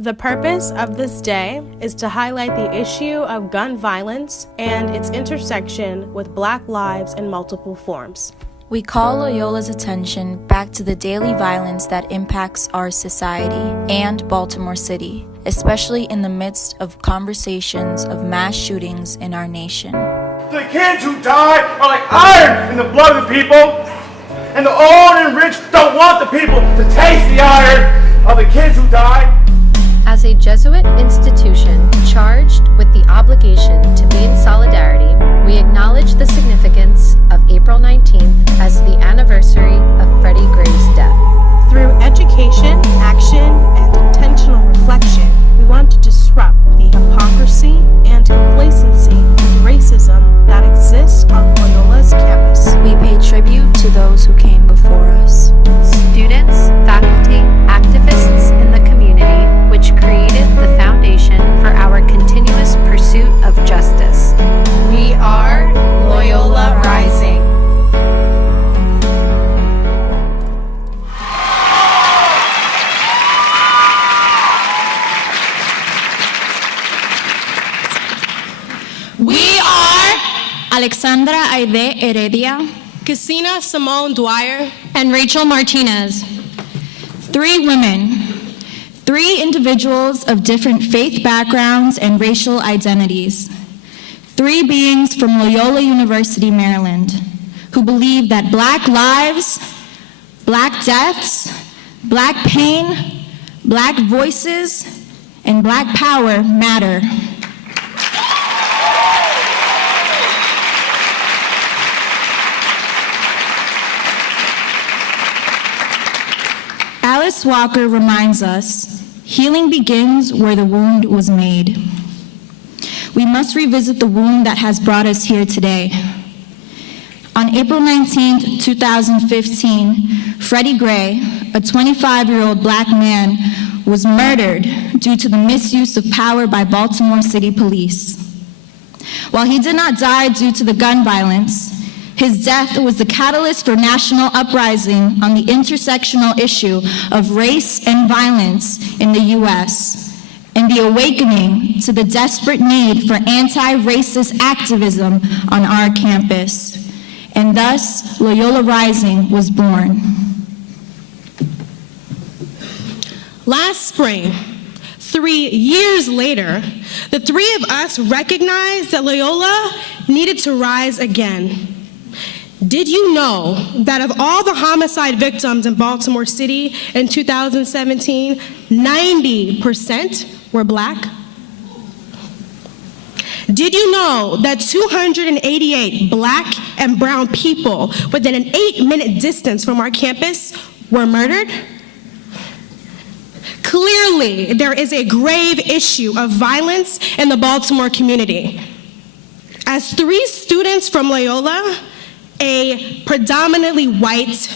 The purpose of this day is to highlight the issue of gun violence and its intersection with Black lives in multiple forms. We call Loyola's attention back to the daily violence that impacts our society and Baltimore City, especially in the midst of conversations of mass shootings in our nation. The kids who die are like iron in the blood of the people, and the old and rich don't want the people to taste the iron of the kids who die. As a Jesuit institution charged with the obligation to be in solidarity, we acknowledge the significance of April 19th as the anniversary of Freddie Gray's death. Through education, action, and intentional reflection, we want to disrupt the hypocrisy and complacency of racism that exists on Loyola's campus. We pay tribute to those who came before us. Students, faculty, activists in the community, which created the foundation for our continuous pursuit of justice. We are Loyola Rising. We are Alexandra Heredia, Kassina Dwyer, and Rachel Martinez. 3 women, 3 individuals of different faith backgrounds and racial identities. 3 beings from Loyola University, Maryland, who believe that Black lives, Black deaths, Black pain, Black voices, and Black power matter. Alice Walker reminds us, healing begins where the wound was made. We must revisit the wound that has brought us here today. On April 19, 2015, Freddie Gray, a 25-year-old Black man, was murdered due to the misuse of power by Baltimore City Police. While he did not die due to the gun violence, his death was the catalyst for national uprising on the intersectional issue of race and violence in the U.S., and the awakening to the desperate need for anti-racist activism on our campus. And thus, Loyola Rising was born. Last spring, 3 years later, the 3 of us recognized that Loyola needed to rise again. Did you know that of all the homicide victims in Baltimore City in 2017, 90% were Black? Did you know that 288 Black and brown people within an 8-minute distance from our campus were murdered? Clearly, there is a grave issue of violence in the Baltimore community. As 3 students from Loyola, a predominantly white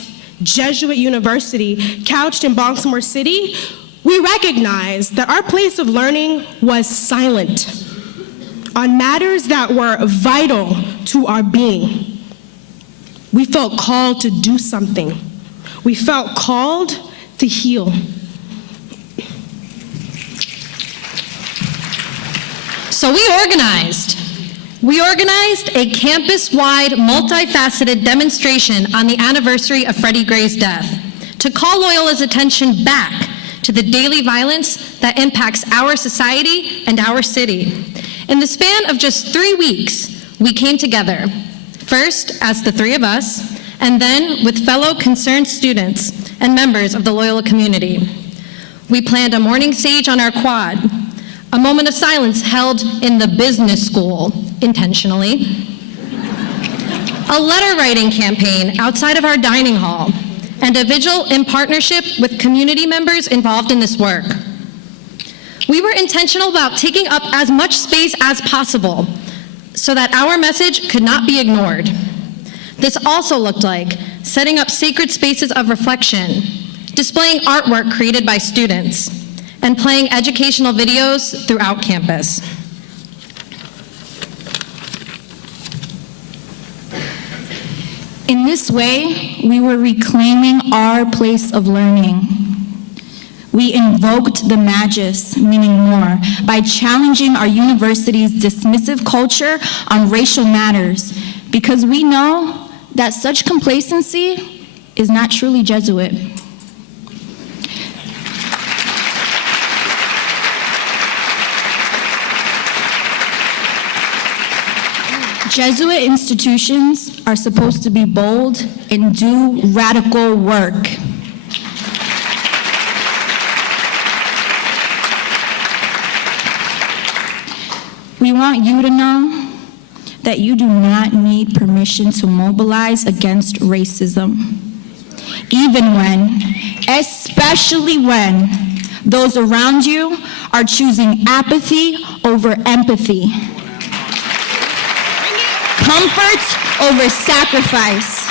Jesuit university couched in Baltimore City, we recognized that our place of learning was silent on matters that were vital to our being. We felt called to do something. We felt called to heal. So we organized. We organized a campus-wide, multifaceted demonstration on the anniversary of Freddie Gray's death to call Loyola's attention back to the daily violence that impacts our society and our city. In the span of just 3 weeks, we came together, first as the 3 of us, and then with fellow concerned students and members of the Loyola community. We planned a morning sage on our quad, a moment of silence held in the business school, intentionally, a letter writing campaign outside of our dining hall, and a vigil in partnership with community members involved in this work. We were intentional about taking up as much space as possible so that our message could not be ignored. This also looked like setting up sacred spaces of reflection, displaying artwork created by students, and playing educational videos throughout campus. In this way, we were reclaiming our place of learning. We invoked the magis, meaning more, by challenging our university's dismissive culture on racial matters, because we know that such complacency is not truly Jesuit. Jesuit institutions are supposed to be bold and do radical work. We want you to know that you do not need permission to mobilize against racism, even when, especially when, those around you are choosing apathy over empathy, comfort over sacrifice,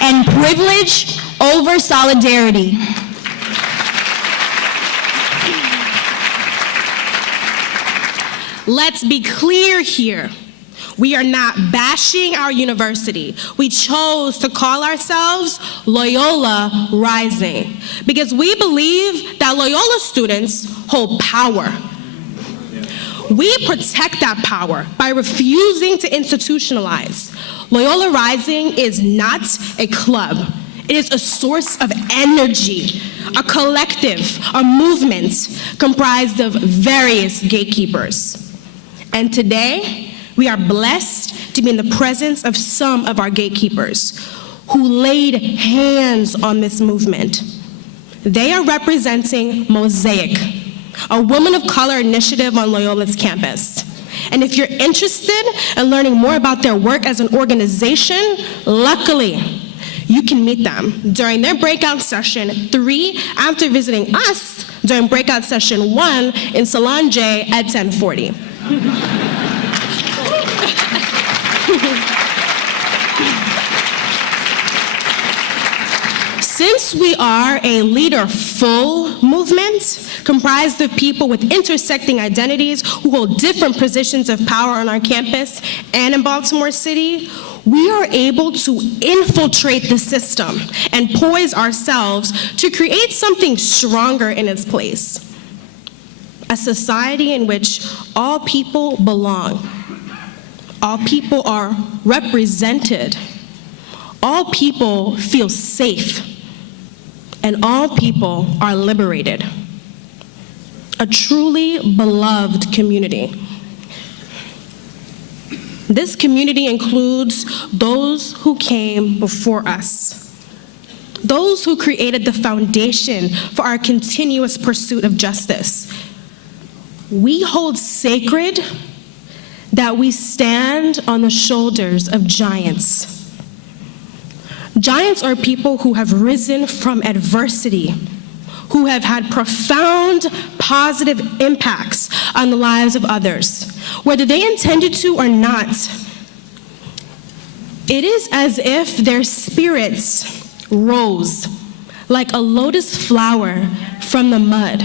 and privilege over solidarity. Let's be clear here. We are not bashing our university. We chose to call ourselves Loyola Rising because we believe that Loyola students hold power. We protect that power by refusing to institutionalize. Loyola Rising is not a club. It is a source of energy, a collective, a movement comprised of various gatekeepers. And today, we are blessed to be in the presence of some of our gatekeepers who laid hands on this movement. They are representing Mosaic, a woman of color initiative on Loyola's campus. And if you're interested in learning more about their work as an organization, luckily, you can meet them during their breakout session 3 after visiting us during breakout session 1 in Salon J at 1040. Since we are a leader-full movement comprised of people with intersecting identities who hold different positions of power on our campus and in Baltimore City, we are able to infiltrate the system and poise ourselves to create something stronger in its place. A society in which all people belong, all people are represented, all people feel safe, and all people are liberated. A truly beloved community. This community includes those who came before us, those who created the foundation for our continuous pursuit of justice. We hold sacred that we stand on the shoulders of giants. Giants are people who have risen from adversity, who have had profound positive impacts on the lives of others, whether they intended to or not. It is as if their spirits rose like a lotus flower from the mud.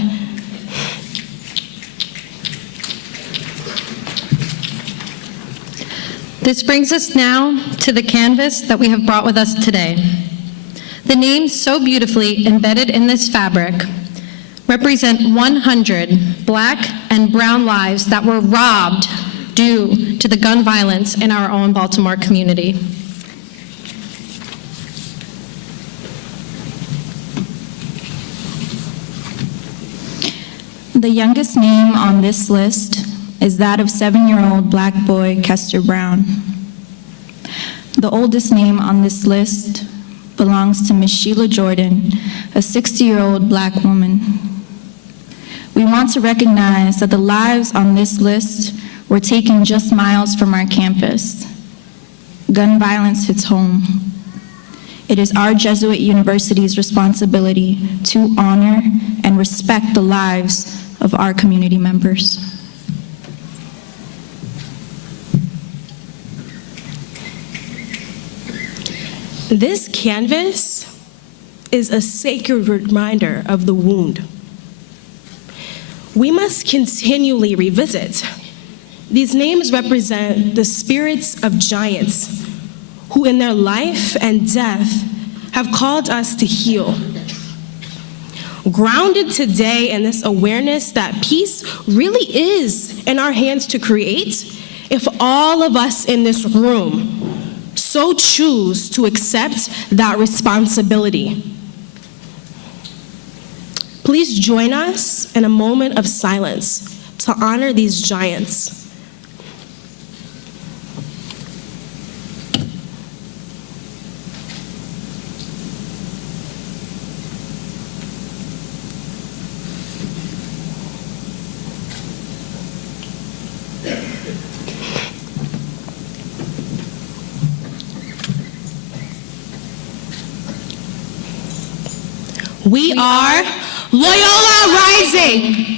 This brings us now to the canvas that we have brought with us today. The names so beautifully embedded in this fabric represent 100 Black and brown lives that were robbed due to the gun violence in our own Baltimore community. The youngest name on this list is that of 7-year-old Black boy Kester Brown. The oldest name on this list belongs to Miss Sheila Jordan, a 60-year-old Black woman. We want to recognize that the lives on this list were taken just miles from our campus. Gun violence hits home. It is our Jesuit University's responsibility to honor and respect the lives of our community members. This canvas is a sacred reminder of the wound. We must continually revisit. These names represent the spirits of giants who in their life and death have called us to heal. grounded today in this awareness that peace really is in our hands to create, if all of us in this room so choose to accept that responsibility. Please join us in a moment of silence to honor these giants. We are Loyola Rising.